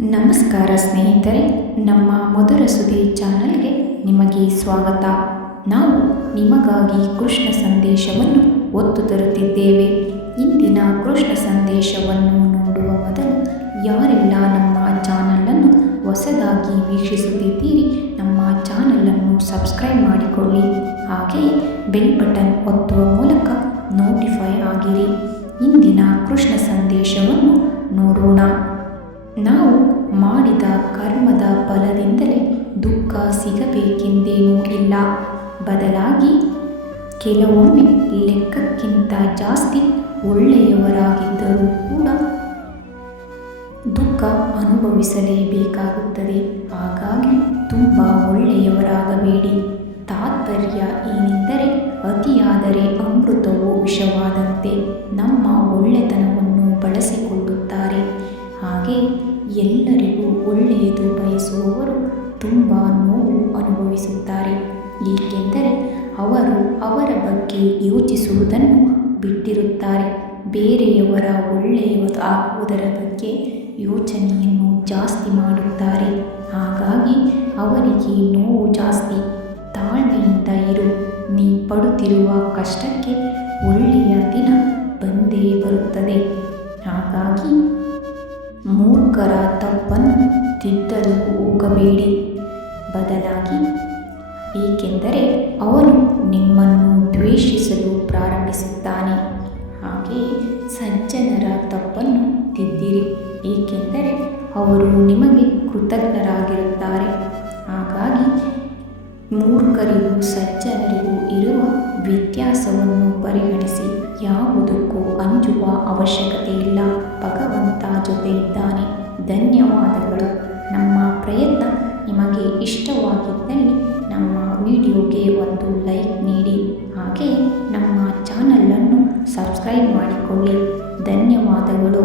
ನಮಸ್ಕಾರ ಸ್ನೇಹಿತರೆ, ನಮ್ಮ ಮಧುರ ಸುದ್ದಿ ಚಾನಲ್ಗೆ ನಿಮಗೆ ಸ್ವಾಗತ. ನಾವು ನಿಮಗಾಗಿ ಕೃಷ್ಣ ಸಂದೇಶವನ್ನು ಒತ್ತು ತರುತ್ತಿದ್ದೇವೆ. ಇಂದಿನ ಕೃಷ್ಣ ಸಂದೇಶವನ್ನು ನೋಡುವ ಮೊದಲು ಯಾರೆಲ್ಲ ನಮ್ಮ ಚಾನಲನ್ನು ಹೊಸದಾಗಿ ವೀಕ್ಷಿಸುತ್ತಿದ್ದೀರಿ, ನಮ್ಮ ಚಾನಲನ್ನು ಸಬ್ಸ್ಕ್ರೈಬ್ ಮಾಡಿಕೊಳ್ಳಿ. ಹಾಗೆಯೇ ಬೆಲ್ ಬಟನ್ ಒತ್ತುವ ಮೂಲಕ ನೋಟಿಫೈ ಆಗಿರಿ. ಇಂದಿನ ಕೃಷ್ಣ ಸಂದೇಶವನ್ನು ನೋಡೋಣ. ನಾವು ಮಾಡಿದ ಕರ್ಮದ ಫಲದಿಂದಲೇ ದುಃಖ ಸಿಗಬೇಕೆಂದೇನೂ ಇಲ್ಲ. ಬದಲಾಗಿ ಕೆಲವೊಮ್ಮೆ ಲೆಕ್ಕಕ್ಕಿಂತ ಜಾಸ್ತಿ ಒಳ್ಳೆಯವರಾಗಿದ್ದರೂ ಕೂಡ ದುಃಖ ಅನುಭವಿಸಲೇಬೇಕಾಗುತ್ತದೆ. ಹಾಗಾಗಿ ತುಂಬ ಒಳ್ಳೆಯವರಾಗಬೇಡಿ. ತಾತ್ಪರ್ಯ ಏನೆಂದರೆ, ಅತಿಯಾದರೆ ಅಮೃತವು ವಿಷವಾದಂತೆ. ನಮ್ಮ ಒಳ್ಳೆತನವನ್ನು ಬಳಸಿಕೊಳ್ಳುತ್ತಾರೆ. ಹಾಗೆ ಎಲ್ಲರಿಗೂ ಒಳ್ಳೆಯದು ಬಯಸುವವರು ತುಂಬ ನೋವು ಅನುಭವಿಸುತ್ತಾರೆ. ಏಕೆಂದರೆ ಅವರು ಅವರ ಬಗ್ಗೆ ಯೋಚಿಸುವುದನ್ನು ಬಿಟ್ಟಿರುತ್ತಾರೆ. ಬೇರೆಯವರ ಒಳ್ಳೆಯದಾಗುವುದರ ಬಗ್ಗೆ ಯೋಚನೆಯನ್ನು ಜಾಸ್ತಿ ಮಾಡುತ್ತಾರೆ. ಹಾಗಾಗಿ ಅವರಿಗೆ ನೋವು ಜಾಸ್ತಿ. ತಾಳ್ಮೆಯಿಂದ ಇರು. ನೀ ಪಡುತ್ತಿರುವ ಕಷ್ಟಕ್ಕೆ ಒಳ್ಳೆಯ ದಿನ ಬಂದೇ ಬರುತ್ತದೆ. ಹಾಗಾಗಿ ಮೂರ್ಖರ ತಪ್ಪನ್ನು ತಿದ್ದಲು ಹೋಗಬೇಡಿ. ಬದಲಾಗಿ, ಏಕೆಂದರೆ ಅವನು ನಿಮ್ಮನ್ನು ದ್ವೇಷಿಸಲು ಪ್ರಾರಂಭಿಸುತ್ತಾನೆ. ಹಾಗೆಯೇ ಸಜ್ಜನರ ತಪ್ಪನ್ನು ತಿದ್ದಿರಿ, ಏಕೆಂದರೆ ಅವರು ನಿಮಗೆ ಕೃತಜ್ಞರಾಗಿರುತ್ತಾರೆ. ಹಾಗಾಗಿ ಮೂರ್ಖರಿಗೂ ಸಜ್ಜನರಿಗೂ ಇರುವ ವ್ಯತ್ಯಾಸವನ್ನು ಪರಿಗಣಿಸಿ. ಯಾವುದಕ್ಕೂ ಅಂಜುವ ಅವಶ್ಯಕತೆ ಇಲ್ಲ. ಭಗವಂತ ಜೊತೆ ಇದ್ದಾನೆ. ಧನ್ಯವಾದಗಳು. ನಮ್ಮ ಪ್ರಯತ್ನ ನಿಮಗೆ ಇಷ್ಟವಾಗಿದ್ದಲ್ಲಿ ನಮ್ಮ ವಿಡಿಯೋಗೆ ಒಂದು ಲೈಕ್ ನೀಡಿ. ಹಾಗೆ ನಮ್ಮ ಚಾನಲನ್ನು ಸಬ್ಸ್ಕ್ರೈಬ್ ಮಾಡಿಕೊಳ್ಳಿ. ಧನ್ಯವಾದಗಳು.